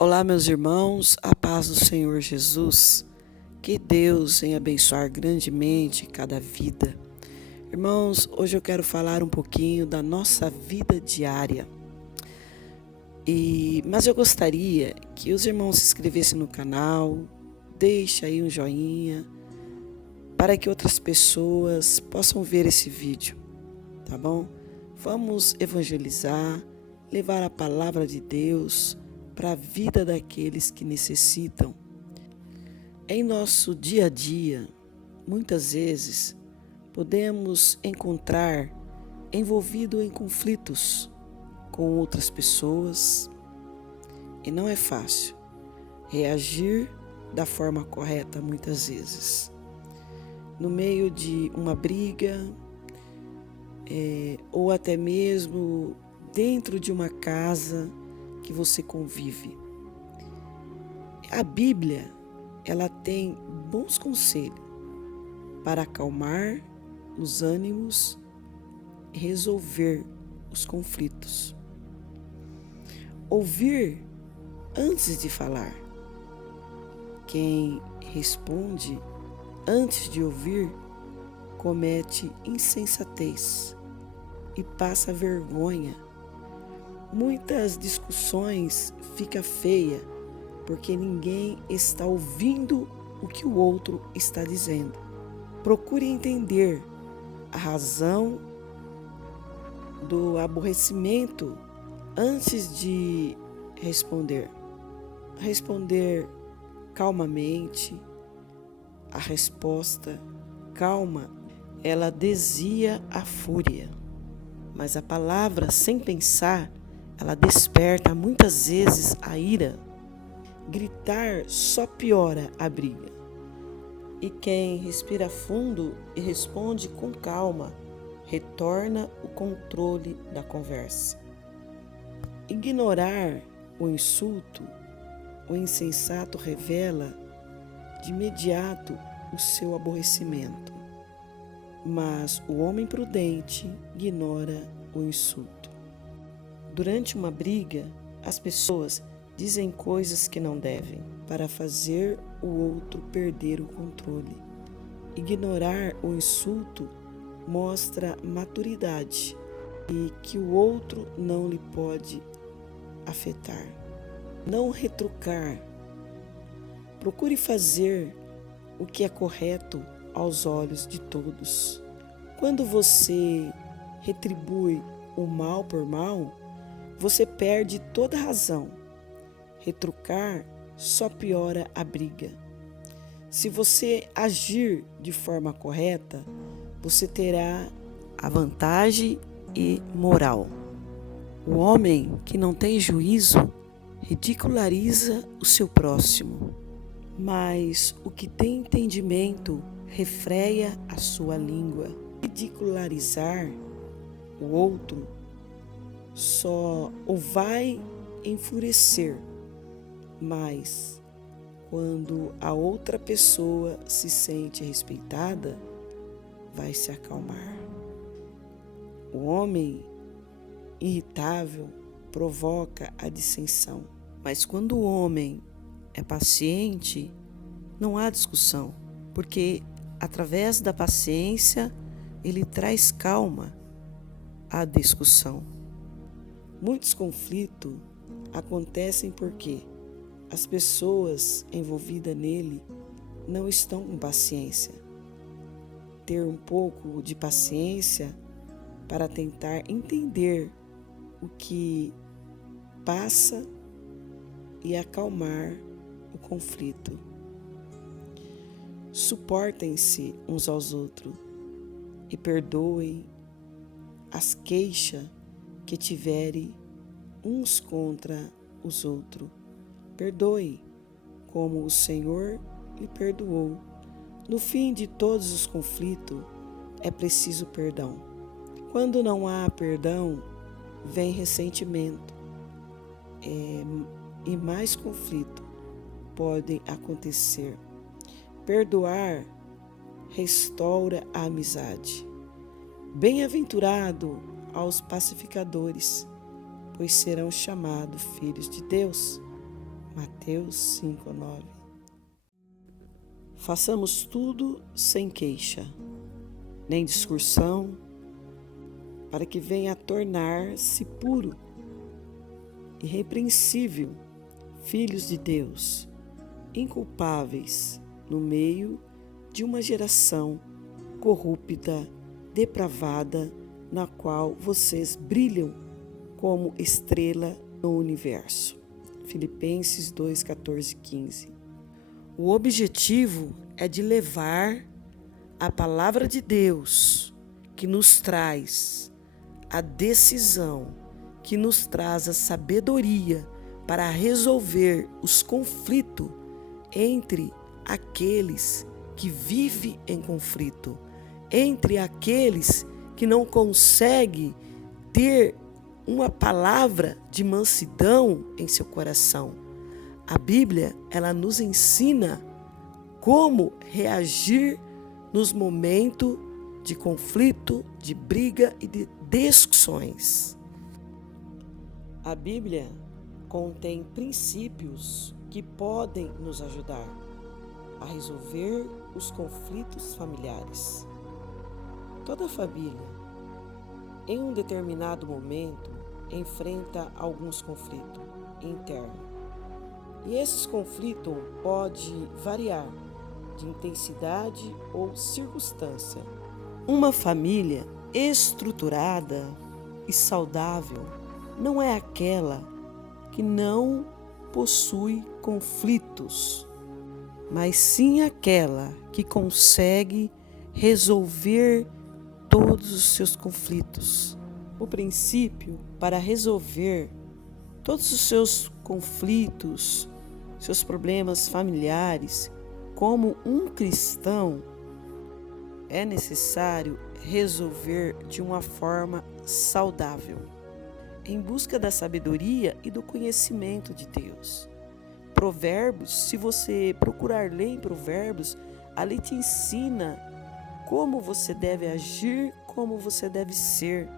Olá, meus irmãos, a paz do Senhor Jesus. Que Deus venha abençoar grandemente cada vida. Irmãos, hoje eu quero falar um pouquinho da nossa vida diária. Mas eu gostaria que os irmãos se inscrevessem no canal, deixe aí um joinha, para que outras pessoas possam ver esse vídeo, tá bom? Vamos evangelizar, levar a palavra de Deus para a vida daqueles que necessitam. Em nosso dia a dia, muitas vezes, podemos encontrar envolvido em conflitos com outras pessoas e não é fácil reagir da forma correta muitas vezes. No meio de uma briga, ou até mesmo dentro de uma casa que você convive. A Bíblia, ela tem bons conselhos para acalmar os ânimos e resolver os conflitos. Ouvir antes de falar. Quem responde antes de ouvir comete insensatez e passa vergonha. Muitas discussões ficam feias porque ninguém está ouvindo o que o outro está dizendo. Procure entender a razão do aborrecimento antes de responder. Responder calmamente. A resposta calma, ela desvia a fúria. Mas a palavra sem pensar, ela desperta muitas vezes a ira. Gritar só piora a briga. E quem respira fundo e responde com calma, retorna o controle da conversa. Ignorar o insulto, o insensato revela de imediato o seu aborrecimento. Mas o homem prudente ignora o insulto. Durante uma briga, as pessoas dizem coisas que não devem para fazer o outro perder o controle. Ignorar o insulto mostra maturidade e que o outro não lhe pode afetar. Não retrucar. Procure fazer o que é correto aos olhos de todos. Quando você retribui o mal por mal, você perde toda a razão. Retrucar só piora a briga. Se você agir de forma correta, você terá a vantagem e moral. O homem que não tem juízo ridiculariza o seu próximo, mas o que tem entendimento refreia a sua língua. Ridicularizar o outro só o vai enfurecer, mas quando a outra pessoa se sente respeitada, vai se acalmar. O homem irritável provoca a dissensão, mas quando o homem é paciente, não há discussão, porque através da paciência ele traz calma à discussão. Muitos conflitos acontecem porque as pessoas envolvidas nele não estão com paciência. Ter um pouco de paciência para tentar entender o que passa e acalmar o conflito. Suportem-se uns aos outros e perdoem as queixas que tiverem uns contra os outros. Perdoe como o Senhor lhe perdoou. No fim de todos os conflitos é preciso perdão. Quando não há perdão, vem ressentimento e mais conflito podem acontecer. Perdoar restaura a amizade. Bem-aventurado aos pacificadores, pois serão chamados filhos de Deus. Mateus 5:9. Façamos tudo sem queixa, nem discussão, para que venha a tornar-se puro, irrepreensível, filhos de Deus, inculpáveis no meio de uma geração corrupta, depravada, na qual vocês brilham como estrela no universo. Filipenses 2, 14, 15. O objetivo é de levar a palavra de Deus, que nos traz a decisão, que nos traz a sabedoria para resolver os conflitos entre aqueles que vivem em conflito, entre aqueles que não conseguem ter uma palavra de mansidão em seu coração. A Bíblia, ela nos ensina como reagir nos momentos de conflito, de briga e de discussões. A Bíblia contém princípios que podem nos ajudar a resolver os conflitos familiares. Toda família, em um determinado momento, enfrenta alguns conflitos internos. E esses conflitos podem variar de intensidade ou circunstância. Uma família estruturada e saudável não é aquela que não possui conflitos, mas sim aquela que consegue resolver todos os seus conflitos. O princípio para resolver todos os seus conflitos, seus problemas familiares, como um cristão, é necessário resolver de uma forma saudável, em busca da sabedoria e do conhecimento de Deus. Provérbios, se você procurar ler em Provérbios, ali te ensina como você deve agir, como você deve ser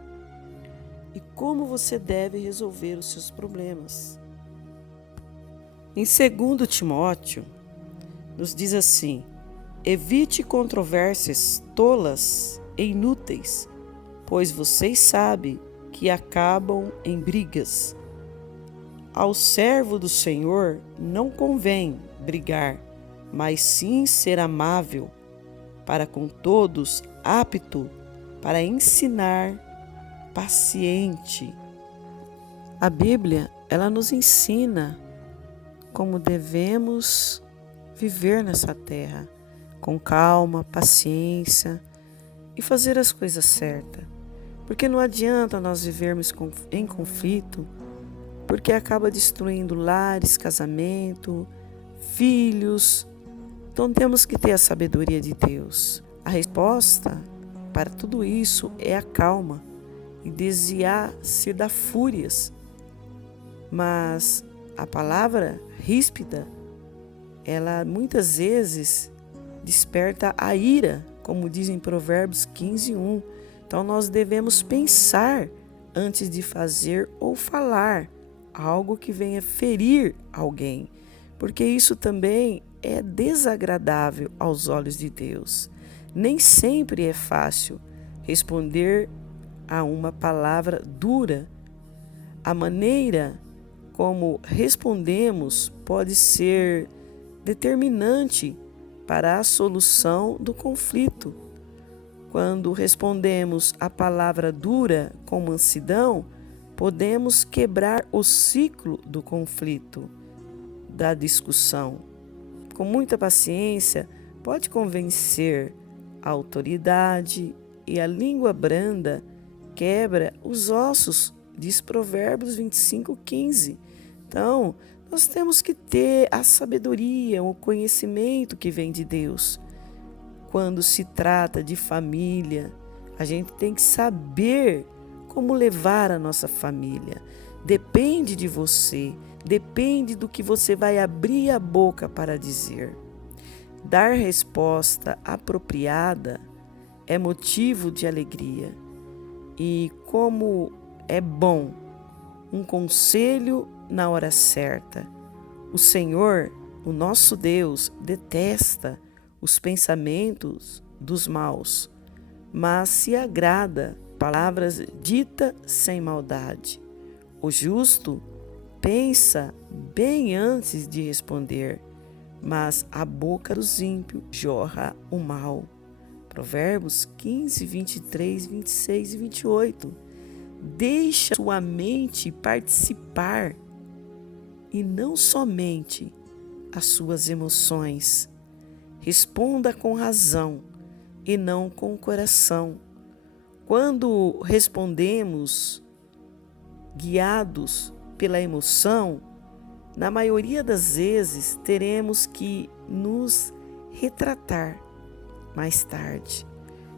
e como você deve resolver os seus problemas. Em 2 Timóteo, nos diz assim: evite controvérsias tolas e inúteis, pois vocês sabem que acabam em brigas. Ao servo do Senhor não convém brigar, mas sim ser amável, para com todos, apto para ensinar, paciente. A Bíblia, ela nos ensina como devemos viver nessa terra, com calma, paciência e fazer as coisas certas. Porque não adianta nós vivermos em conflito, porque acaba destruindo lares, casamento, filhos. Então temos que ter a sabedoria de Deus. A resposta para tudo isso é a calma e desviar-se das fúrias. Mas a palavra ríspida, ela muitas vezes desperta a ira, como diz em Provérbios 15:1. Então nós devemos pensar antes de fazer ou falar algo que venha ferir alguém, porque isso também é desagradável aos olhos de Deus. Nem sempre é fácil responder a uma palavra dura. A maneira como respondemos pode ser determinante para a solução do conflito. Quando respondemos a palavra dura com mansidão, podemos quebrar o ciclo do conflito, da discussão. Com muita paciência, pode convencer a autoridade, e a língua branda quebra os ossos, diz Provérbios 25:15. Então, nós temos que ter a sabedoria, o conhecimento que vem de Deus. Quando se trata de família, a gente tem que saber como levar a nossa família. Depende de você, depende do que você vai abrir a boca para dizer. Dar resposta apropriada é motivo de alegria. E como é bom um conselho na hora certa, O Senhor, o nosso Deus, detesta os pensamentos dos maus, mas se agrada palavras ditas sem maldade. O justo pensa bem antes de responder, mas a boca dos ímpios jorra o mal. Provérbios 15, 23, 26 e 28. Deixa sua mente participar e não somente as suas emoções. Responda com razão e não com o coração. Quando respondemos guiados pela emoção, na maioria das vezes teremos que nos retratar mais tarde.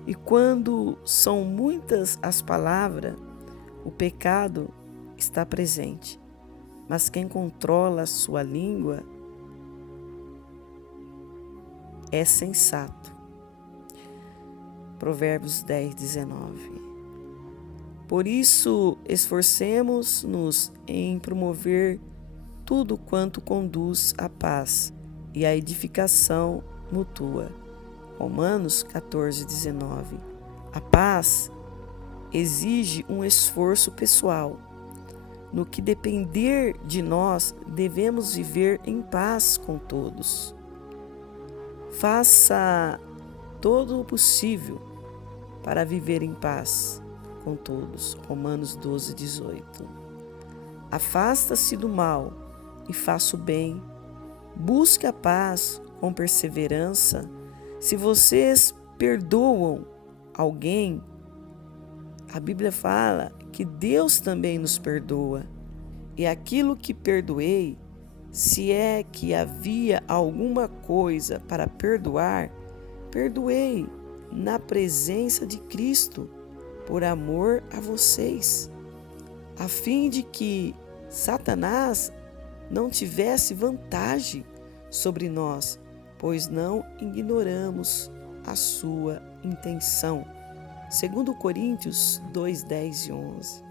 E quando são muitas as palavras, o pecado está presente. Mas quem controla a sua língua é sensato. Provérbios 10, 19. Por isso, esforcemos-nos em promover tudo quanto conduz à paz e à edificação mútua. Romanos 14, 19. A paz exige um esforço pessoal. No que depender de nós, devemos viver em paz com todos. Faça todo o possível para viver em paz com todos. Romanos 12, 18. Afasta-se do mal e faça o bem. Busque a paz com perseverança. Se vocês perdoam alguém, a Bíblia fala que Deus também nos perdoa. E aquilo que perdoei, se é que havia alguma coisa para perdoar, perdoei na presença de Cristo, por amor a vocês, a fim de que Satanás não tivesse vantagem sobre nós, pois não ignoramos a sua intenção. 2 Coríntios 2, 10 e 11.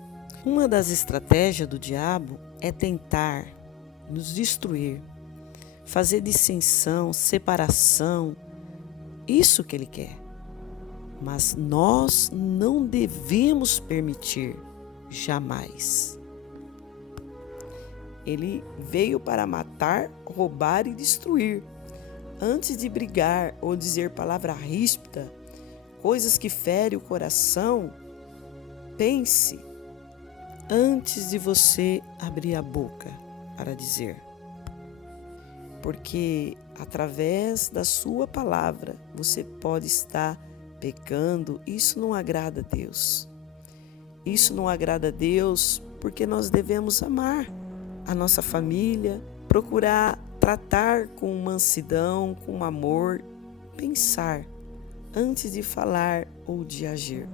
Uma das estratégias do diabo é tentar nos destruir, fazer dissensão, separação, isso que ele quer. Mas nós não devemos permitir, jamais. Ele veio para matar, roubar e destruir. Antes de brigar ou dizer palavra ríspida, coisas que ferem o coração, pense antes de você abrir a boca para dizer. Porque através da sua palavra você pode estar pecando. Isso não agrada a Deus. Isso não agrada a Deus porque nós devemos amar a nossa família, procurar tratar com mansidão, com amor, pensar antes de falar ou de agir.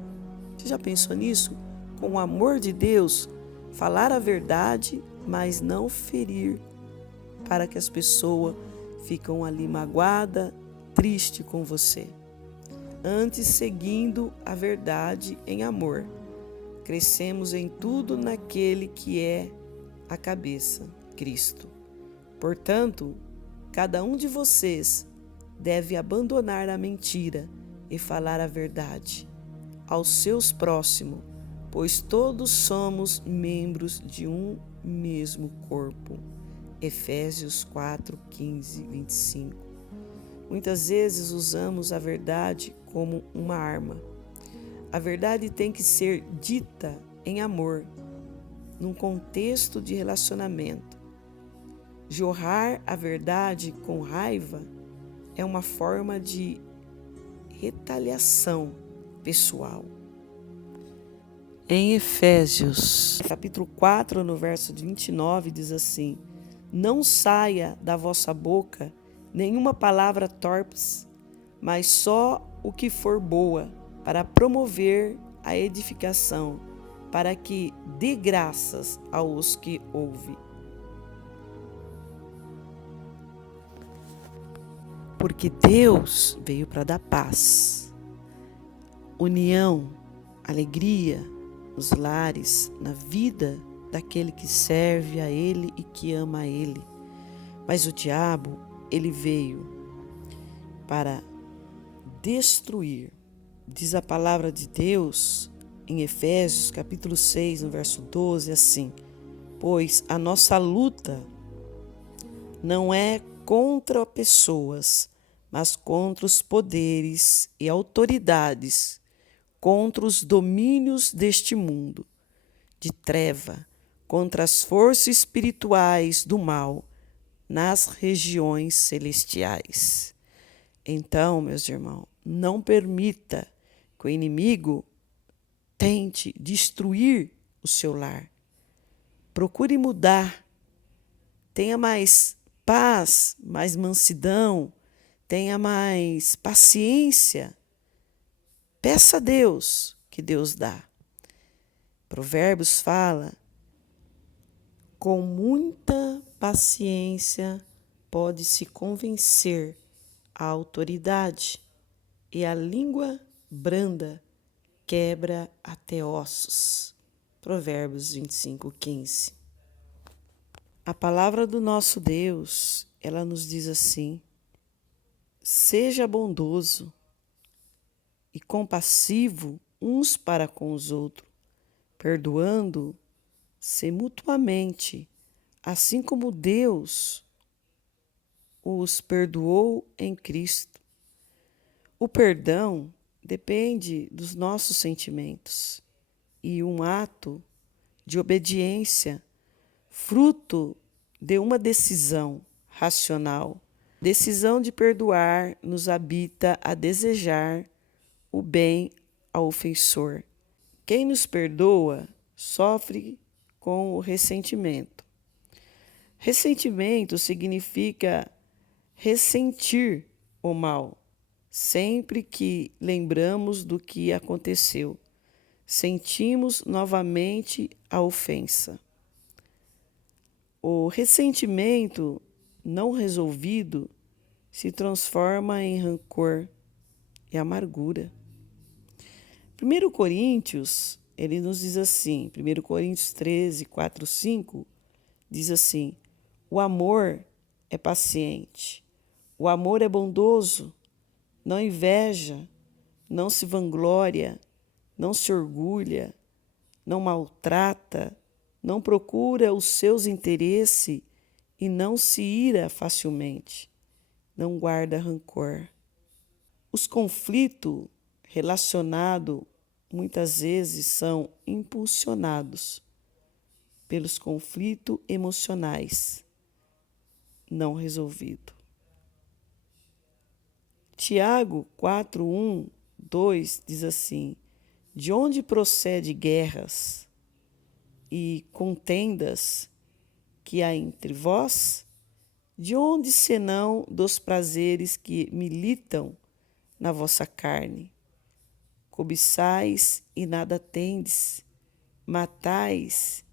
Você já pensou nisso? Com o amor de Deus, falar a verdade, mas não ferir, para que as pessoas ficam ali magoadas, tristes com você. Antes, seguindo a verdade em amor, crescemos em tudo naquele que é a cabeça, Cristo. Portanto, cada um de vocês deve abandonar a mentira e falar a verdade aos seus próximos, pois todos somos membros de um mesmo corpo. Efésios 4, 15, 25. Muitas vezes usamos a verdade como uma arma. A verdade tem que ser dita em amor, num contexto de relacionamento. Jorrar a verdade com raiva é uma forma de retaliação pessoal. Em Efésios, capítulo 4, no verso 29, diz assim: não saia da vossa boca nenhuma palavra torpe, mas só o que for boa, para promover a edificação, para que dê graças aos que ouvem. Porque Deus veio para dar paz, união, alegria nos lares, na vida daquele que serve a Ele e que ama a Ele. Mas o diabo, ele veio para destruir. Diz a palavra de Deus em Efésios, capítulo 6, no verso 12, assim: pois a nossa luta não é contra pessoas, mas contra os poderes e autoridades, contra os domínios deste mundo de treva, contra as forças espirituais do mal nas regiões celestiais. Então, meus irmãos, não permita que o inimigo tente destruir o seu lar. Procure mudar. Tenha mais paz, mais mansidão, tenha mais paciência. Peça a Deus, que Deus dá. Provérbios fala: com muita paciência pode-se convencer a autoridade, e a língua branda quebra até ossos. Provérbios 25:15. A palavra do nosso Deus, ela nos diz assim: seja bondoso e compassivo uns para com os outros, perdoando-se mutuamente, assim como Deus os perdoou em Cristo. O perdão depende dos nossos sentimentos e um ato de obediência, fruto de uma decisão racional. Decisão de perdoar nos habita a desejar o bem ao ofensor. Quem nos perdoa sofre com o ressentimento. Ressentimento significa ressentir o mal. Sempre que lembramos do que aconteceu, sentimos novamente a ofensa. O ressentimento não resolvido se transforma em rancor e amargura. 1 Coríntios, ele nos diz assim, 1 Coríntios 13, 4, 5, diz assim: o amor é paciente, o amor é bondoso, não inveja, não se vangloria, não se orgulha, não maltrata, não procura os seus interesses e não se ira facilmente, não guarda rancor. Os conflitos relacionados muitas vezes são impulsionados pelos conflitos emocionais não resolvidos. Tiago 4, 1, 2 diz assim: de onde procede guerras e contendas que há entre vós? De onde senão dos prazeres que militam na vossa carne? Cobiçais e nada tendes, matais,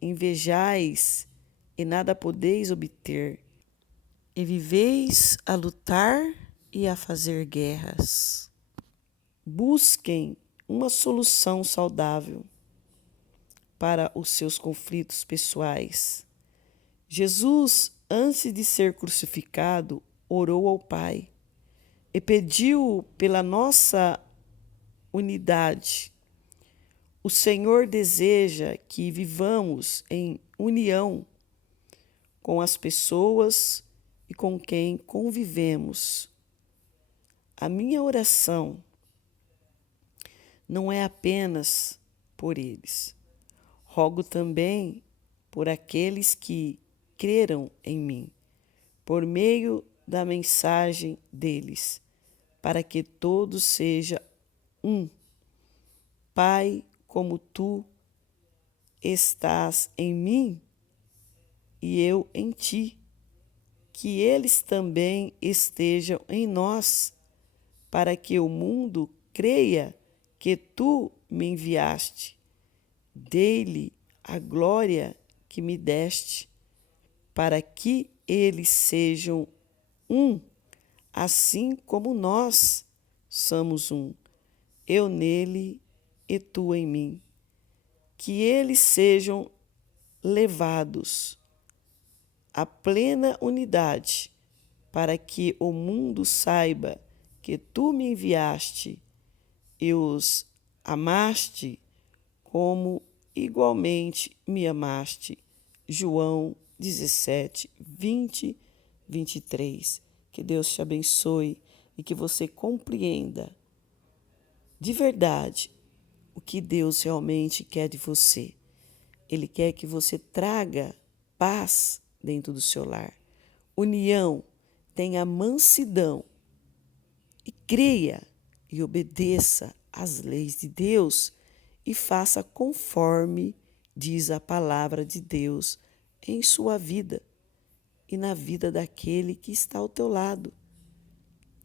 invejais e nada podeis obter, e viveis a lutar e a fazer guerras. Busquem uma solução saudável para os seus conflitos pessoais. Jesus, antes de ser crucificado, orou ao Pai e pediu pela nossa unidade. O Senhor deseja que vivamos em união com as pessoas e com quem convivemos. A minha oração não é apenas por eles. Rogo também por aqueles que creram em mim, por meio da mensagem deles, para que todos sejam um. Pai, como tu estás em mim e eu em ti, que eles também estejam em nós, para que o mundo creia que tu me enviaste. Dei-lhe a glória que me deste, para que eles sejam um, assim como nós somos um, eu nele e tu em mim. Que eles sejam levados a plena unidade, para que o mundo saiba que tu me enviaste e os amaste como igualmente me amaste. João 17, 20, 23. Que Deus te abençoe e que você compreenda de verdade o que Deus realmente quer de você. Ele quer que você traga paz dentro do seu lar, união, tenha mansidão e creia e obedeça às leis de Deus e faça conforme diz a palavra de Deus em sua vida e na vida daquele que está ao teu lado,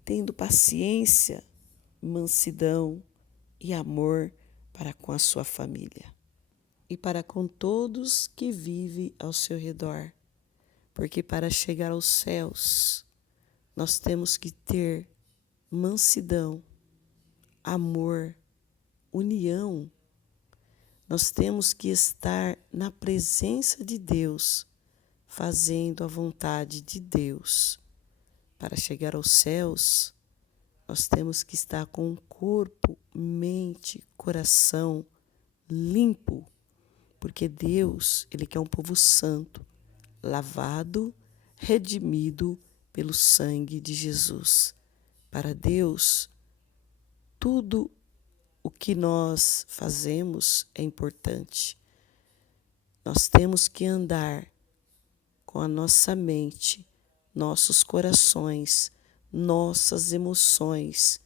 tendo paciência, mansidão e amor para com a sua família e para com todos que vivem ao seu redor. Porque para chegar aos céus, nós temos que ter mansidão, amor, união. Nós temos que estar na presença de Deus, fazendo a vontade de Deus. Para chegar aos céus, nós temos que estar com o corpo, mente, coração limpo, porque Deus, Ele quer um povo santo, lavado, redimido pelo sangue de Jesus. Para Deus, tudo o que nós fazemos é importante. Nós temos que andar com a nossa mente, nossos corações, nossas emoções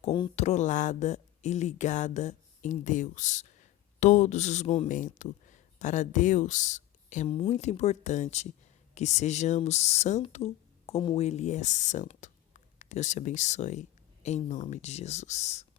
controlada e ligada em Deus, todos os momentos. Para Deus é muito importante que sejamos santos como Ele é santo. Deus te abençoe, em nome de Jesus.